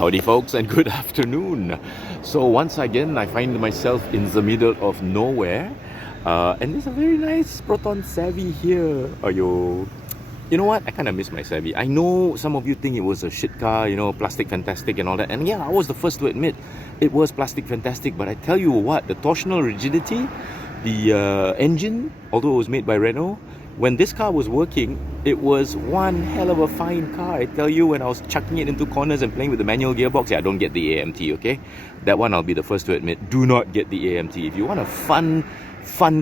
Howdy folks and good afternoon. So once again I find myself in the middle of nowhere and there's a very nice Proton Savvy here. Ayo. You know what? I kind of miss my Savvy. I know some of you think it was a shit car, you know, plastic fantastic and all that. And yeah, I was the first to admit it was plastic fantastic. But I tell you what, the torsional rigidity, the engine, although it was made by Renault, when this car was working, it was one hell of a fine car. I tell you, when I was chucking it into corners and playing with the manual gearbox, yeah, I don't get the AMT, okay? That one I'll be the first to admit. Do not get the AMT. If you want a fun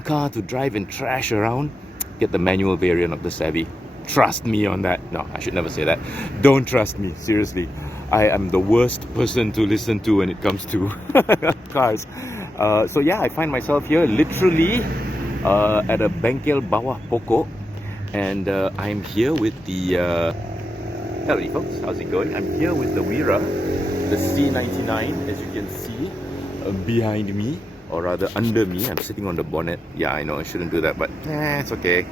car to drive and trash around, get the manual variant of the Savvy. Trust me on that. No, I should never say that. Don't trust me, seriously. I am the worst person to listen to when it comes to cars. So yeah, I find myself here literally at a bengkel bawah pokok, and I'm here with the hello folks, how's it going? I'm here with the Wira, the C99, as you can see behind me, or rather under me. I'm sitting on the bonnet. Yeah, I know I shouldn't do that, but it's okay.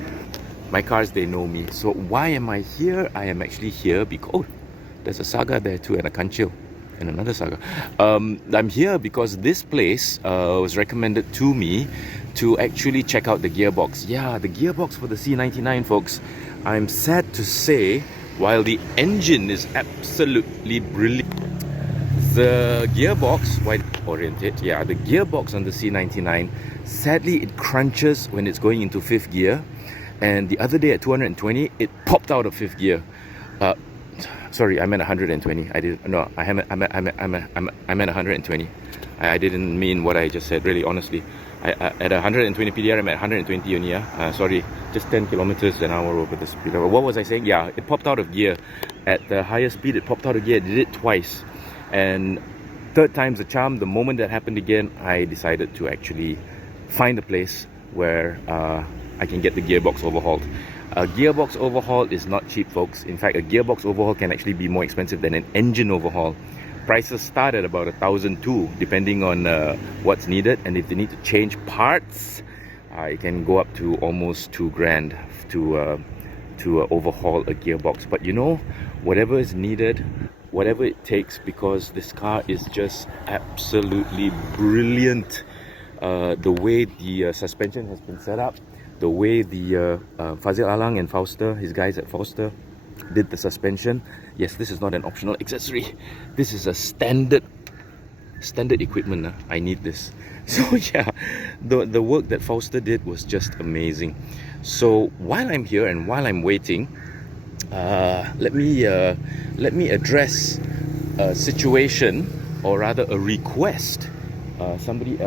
My cars, they know me. So why am I here? I am actually here because oh, there's a Saga there too, and a Kanchil, and another Saga. I'm here because this place was recommended to me to actually check out the gearbox. Yeah, the gearbox for the C99, folks. I'm sad to say, while the engine is absolutely brilliant, the gearbox, wide oriented, yeah, the gearbox on the C99, sadly it crunches when it's going into 5th gear. And the other day at 220, it popped out of 5th gear. Sorry, I meant 120. I meant 120. I didn't mean what I just said, really, honestly. At 120 PDR, I'm at 120 only. Sorry, just 10 kilometers an hour over the speed level. What was I saying? Yeah, it popped out of gear. At the higher speed, it popped out of gear. It did it twice. And third time's the charm. The moment that happened again, I decided to actually find a place where I can get the gearbox overhauled. A gearbox overhaul is not cheap, folks. In fact, a gearbox overhaul can actually be more expensive than an engine overhaul. Prices start at about 1,200, depending on what's needed. And if you need to change parts, it can go up to almost 2 grand to overhaul a gearbox. But you know, whatever is needed, whatever it takes, because this car is just absolutely brilliant. The way the suspension has been set up, the way the Fazil Alang and Fauster, his guys at Fauster, did the suspension. Yes, this is not an optional accessory. This is a standard equipment. I need this. So yeah, the work that Fauster did was just amazing. So while I'm here and while I'm waiting, let me address a situation, or rather a request somebody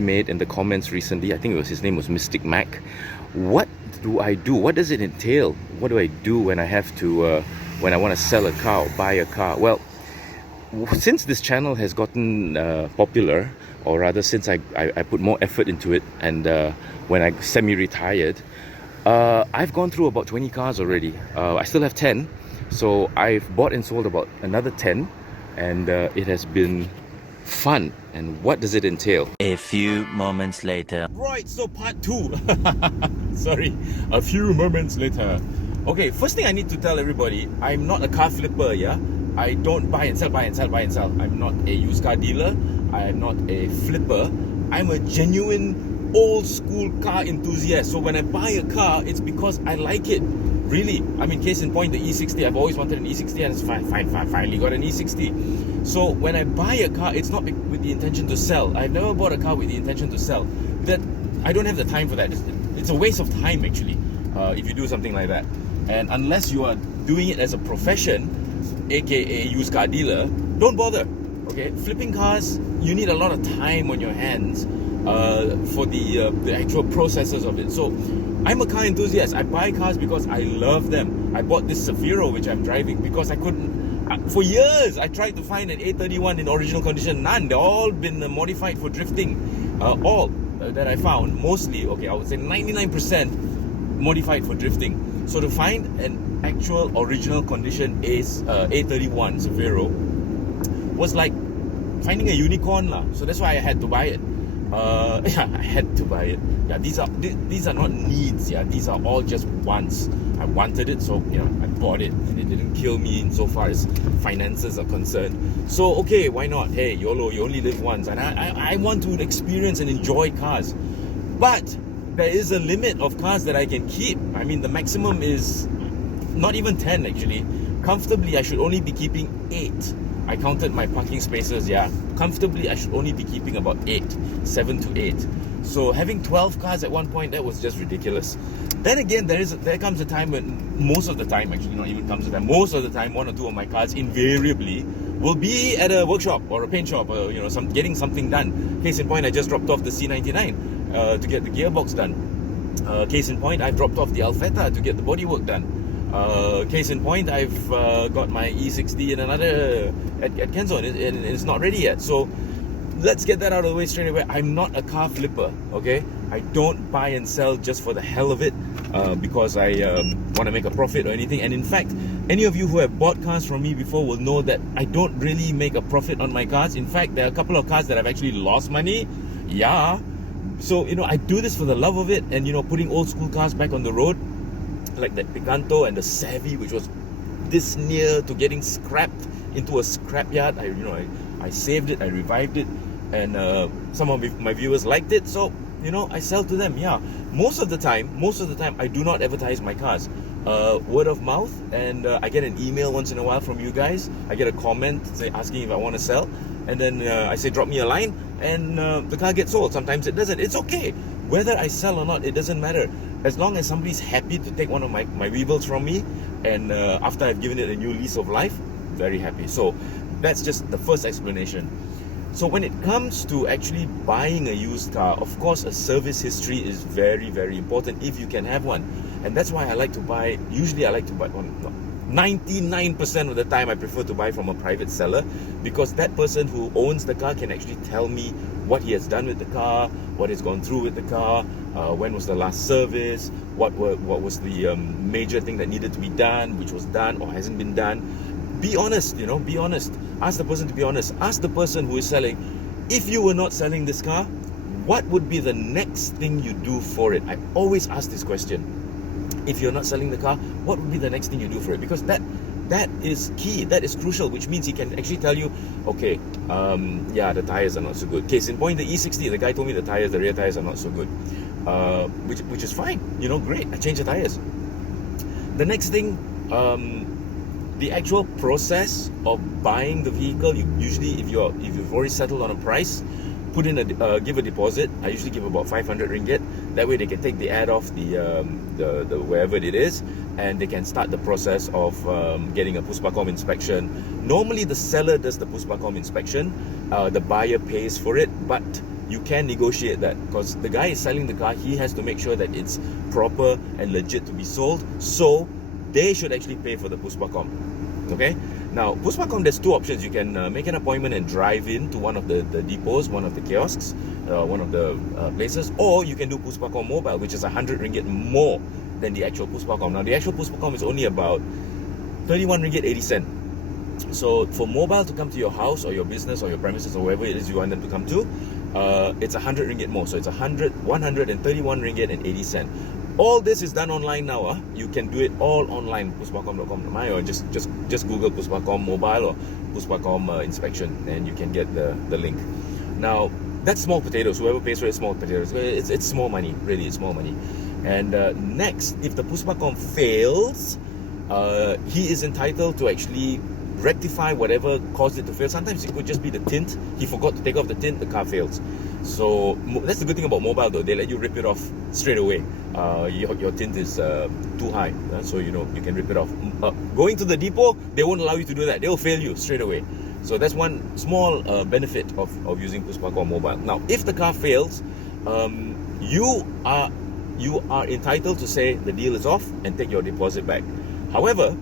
made in the comments recently. I think his name was Mystic Mac. What do I do? What does it entail? What do I do when I have to when I want to sell a car or buy a car? Well, since this channel has gotten popular, or rather since I put more effort into it, and when I semi-retired, I've gone through about 20 cars already. I still have 10, so I've bought and sold about another 10, and it has been fun. And what does it entail? A few moments later. Right, so part 2. Sorry, a few moments later. Okay, first thing I need to tell everybody, I'm not a car flipper, yeah? I don't buy and sell. I'm not a used car dealer. I'm not a flipper. I'm a genuine old school car enthusiast. So when I buy a car, it's because I like it. Really, I mean, case in point, the E60. I've always wanted an E60, and it's finally got an E60. So when I buy a car, it's not with the intention to sell. I've never bought a car with the intention to sell. That I don't have the time for that. It's a waste of time, actually, if you do something like that. And unless you are doing it as a profession, aka used car dealer, don't bother. Okay, flipping cars, you need a lot of time on your hands for the actual processes of it. So I'm a car enthusiast. I buy cars because I love them. I bought this Safiro, which I'm driving, because I couldn't. For years, I tried to find an A31 in original condition. None. They've all been modified for drifting. All that I found, mostly, okay, I would say 99% modified for drifting. So to find an actual original condition is A31 Safiro was like finding a unicorn lah. So that's why I had to buy it. Yeah, I had to buy it. Yeah, these are not needs. Yeah, these are all just wants. I wanted it, so I bought it, and it didn't kill me insofar as finances are concerned. So okay, why not? Hey, YOLO, you only live once, and I want to experience and enjoy cars. But there is a limit of cars that I can keep. I mean, the maximum is not even 10 actually. Comfortably, I should only be keeping 8. I counted my parking spaces, yeah. Comfortably, I should only be keeping about 7 to 8. So having 12 cars at one point, that was just ridiculous. Then again, there comes a time when, most of the time, actually not even comes a time, most of the time, 1 or 2 of my cars invariably will be at a workshop or a paint shop, or getting something done. Case in point, I just dropped off the C99 to get the gearbox done. Case in point, I've dropped off the Alfetta to get the bodywork done. Case in point, I've got my E60 in another at Kenzo, and it's not ready yet. So let's get that out of the way straight away. I'm not a car flipper, okay? I don't buy and sell just for the hell of it, because I want to make a profit or anything. And in fact, any of you who have bought cars from me before will know that I don't really make a profit on my cars. In fact, there are a couple of cars that I've actually lost money. Yeah. So, I do this for the love of it, and, putting old school cars back on the road, like the Picanto and the Savvy, which was this near to getting scrapped into a scrapyard. I saved it, I revived it, and some of my viewers liked it, so I sell to them. Yeah, most of the time I do not advertise my cars. Word of mouth, and I get an email once in a while from you guys. I get a comment asking if I want to sell, and then I say drop me a line, and the car gets sold. Sometimes it doesn't. It's okay. Whether I sell or not, it doesn't matter. As long as somebody's happy to take one of my Weevils from me, and after I've given it a new lease of life, very happy. So that's just the first explanation. So when it comes to actually buying a used car, of course, a service history is very, very important if you can have one. And that's why I like to buy, usually I like to buy one. 99% of the time I prefer to buy from a private seller, because that person who owns the car can actually tell me what he has done with the car, what has gone through with the car, when was the last service, what was the major thing that needed to be done, which was done or hasn't been done. Be honest, be honest. Ask the person to be honest. Ask the person who is selling, if you were not selling this car, what would be the next thing you do for it? I always ask this question. If you're not selling the car, what would be the next thing you do for it? Because that is key, that is crucial, which means he can actually tell you, okay, yeah, the tires are not so good. Case in point, the E60, the guy told me the rear tires are not so good, which is fine, great, I change the tires. The next thing, the actual process of buying the vehicle, usually if you've already settled on a price, put in give a deposit. I usually give about 500 ringgit. That way they can take the ad off the wherever it is, and they can start the process of getting a Puspakom inspection. Normally the seller does the Puspakom inspection, the buyer pays for it, but you can negotiate that, because the guy is selling the car, he has to make sure that it's proper and legit to be sold, so they should actually pay for the Puspakom. Okay? Now, Puspakom, there's 2 options. You can make an appointment and drive in to one of the depots, one of the kiosks, one of the places, or you can do Puspakom mobile, which is 100 ringgit more than the actual Puspakom. Now, the actual Puspakom is only about 31 ringgit 80 cent. So for mobile to come to your house or your business or your premises or wherever it is you want them to come to, it's 100 ringgit more. So it's 131 ringgit and 80 cent. All this is done online now. You can do it all online, puspakom.com.my, or just Google Puspakom mobile or Puspakom inspection, and you can get the link. Now, that's small potatoes. Whoever pays for it, small potatoes. It's small money, really, it's small money. And next, if the Puspakom fails, he is entitled to actually rectify whatever caused it to fail. Sometimes it could just be the tint. He forgot to take off the tint, the car fails. So that's the good thing about mobile, though. They let you rip it off straight away. Your tint is too high, so you can rip it off. Going to the depot, they won't allow you to do that. They will fail you straight away. So that's one small benefit of using Puspakom mobile. Now, if the car fails, you are entitled to say the deal is off and take your deposit back. However,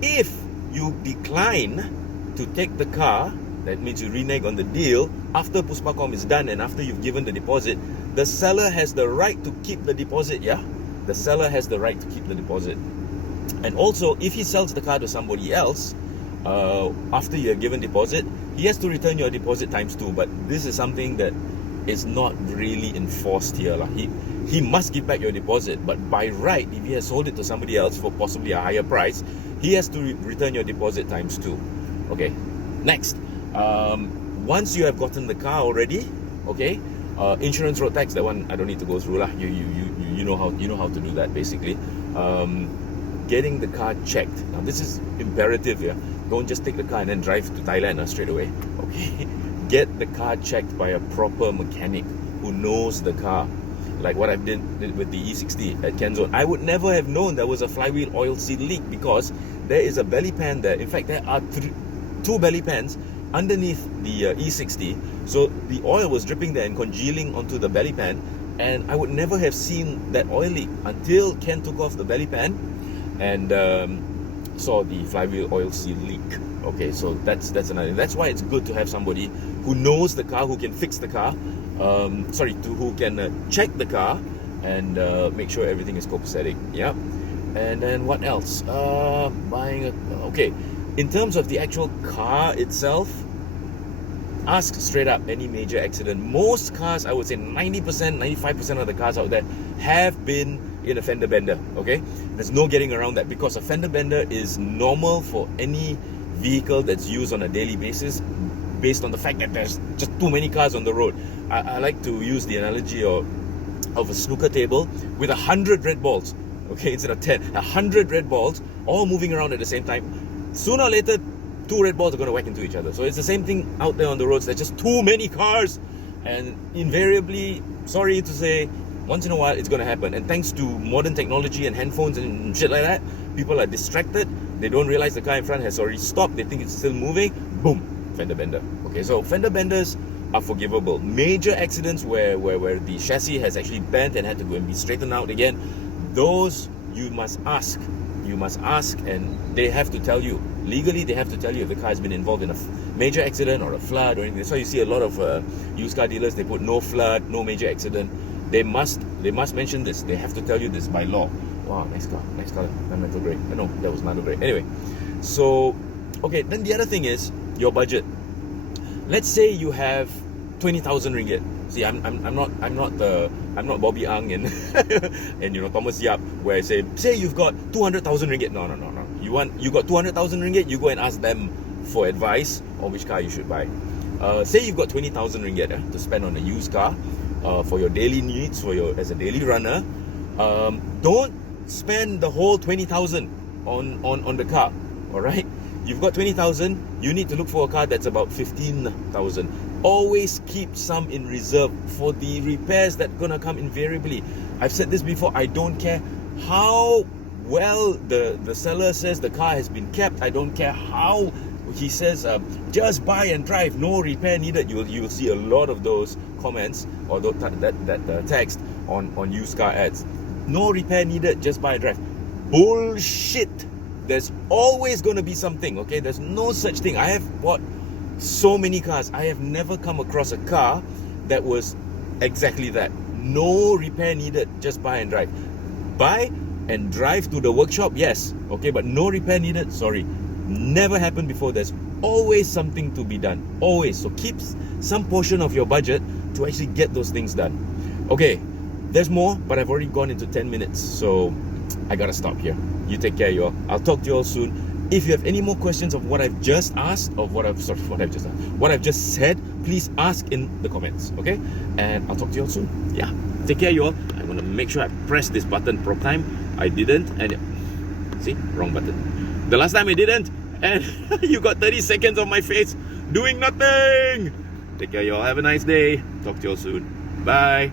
if you decline to take the car, that means you renege on the deal after Puspakom is done and after you've given the deposit, the seller has the right to keep the deposit. Yeah, the seller has the right to keep the deposit. And also, if he sells the car to somebody else after you have given deposit, he has to return your deposit times 2. But this is something that is not really enforced here. he must give back your deposit. But by right, if he has sold it to somebody else for possibly a higher price, he has to return your deposit times 2. Okay, next, once you have gotten the car already, okay, insurance, road tax, that one I don't need to go through lah. You know how to do that basically. Getting the car checked. Now this is imperative. Yeah, don't just take the car and then drive to Thailand straight away. Okay, get the car checked by a proper mechanic who knows the car. Like what I did with the E60 at Kenzone. I would never have known there was a flywheel oil seal leak because there is a belly pan there. In fact, there are 2 belly pans underneath the E60. So the oil was dripping there and congealing onto the belly pan. And I would never have seen that oil leak until Ken took off the belly pan and saw the flywheel oil seal leak. Okay, so that's another thing. That's why it's good to have somebody who knows the car, who can fix the car, who can check the car and make sure everything is copacetic. Yeah. And then what else? Okay, in terms of the actual car itself, ask straight up any major accident. Most cars, I would say 90%, 95% of the cars out there have been in a fender bender. Okay, there's no getting around that because a fender bender is normal for any vehicle that's used on a daily basis, based on the fact that there's just too many cars on the road. I like to use the analogy of a snooker table with 100 red balls. Okay, instead of 10, 100 red balls all moving around at the same time. Sooner or later, 2 red balls are going to whack into each other. So it's the same thing out there on the roads. There's just too many cars, and invariably, sorry to say, once in a while it's going to happen. And thanks to modern technology and handphones and shit like that, people are distracted. They don't realize the car in front has already stopped. They think it's still moving. Boom, fender bender. Okay, so fender benders are forgivable. Major accidents where the chassis has actually bent and had to go and be straightened out again, those you must ask. You must ask, and they have to tell you. Legally, they have to tell you if the car has been involved in a major accident or a flood or anything. That's why you see a lot of used car dealers, they put no flood, no major accident. They must mention this. They have to tell you this by law. Wow, nice car, nice color, metal grey. No, that was metal grey. Anyway, so okay. Then the other thing is your budget. Let's say you have 20,000 ringgit. See, I'm not Bobby Ang and and Thomas Yap, where I say you've got 200,000 ringgit. No. You got 200,000 ringgit. You go and ask them for advice on which car you should buy. Say you've got 20,000 ringgit to spend on a used car for your daily needs, as a daily runner. Don't spend the whole 20,000 on the car. All right. You've got 20,000, you need to look for a car that's about 15,000. Always keep some in reserve for the repairs that are gonna come invariably. I've said this before, I don't care how well the seller says the car has been kept. I don't care how he says just buy and drive, no repair needed. You will see a lot of those comments or that text on used car ads. No repair needed, just buy and drive. Bullshit. There's always going to be something, okay? There's no such thing. I have bought so many cars. I have never come across a car that was exactly that. No repair needed, just buy and drive. Buy and drive to the workshop, yes, okay, but no repair needed, sorry. Never happened before. There's always something to be done. Always. So keep some portion of your budget to actually get those things done. Okay, there's more, but I've already gone into 10 minutes, so I gotta stop here. You take care, y'all. I'll talk to you all soon. If you have any more questions of what I've just asked, of what I've just said, please ask in the comments, okay? And I'll talk to you all soon. Yeah, take care, y'all. I'm gonna make sure I press this button proper time. I didn't, and see, wrong button. The last time I didn't, and you got 30 seconds of my face doing nothing. Take care, y'all. Have a nice day. Talk to you all soon. Bye.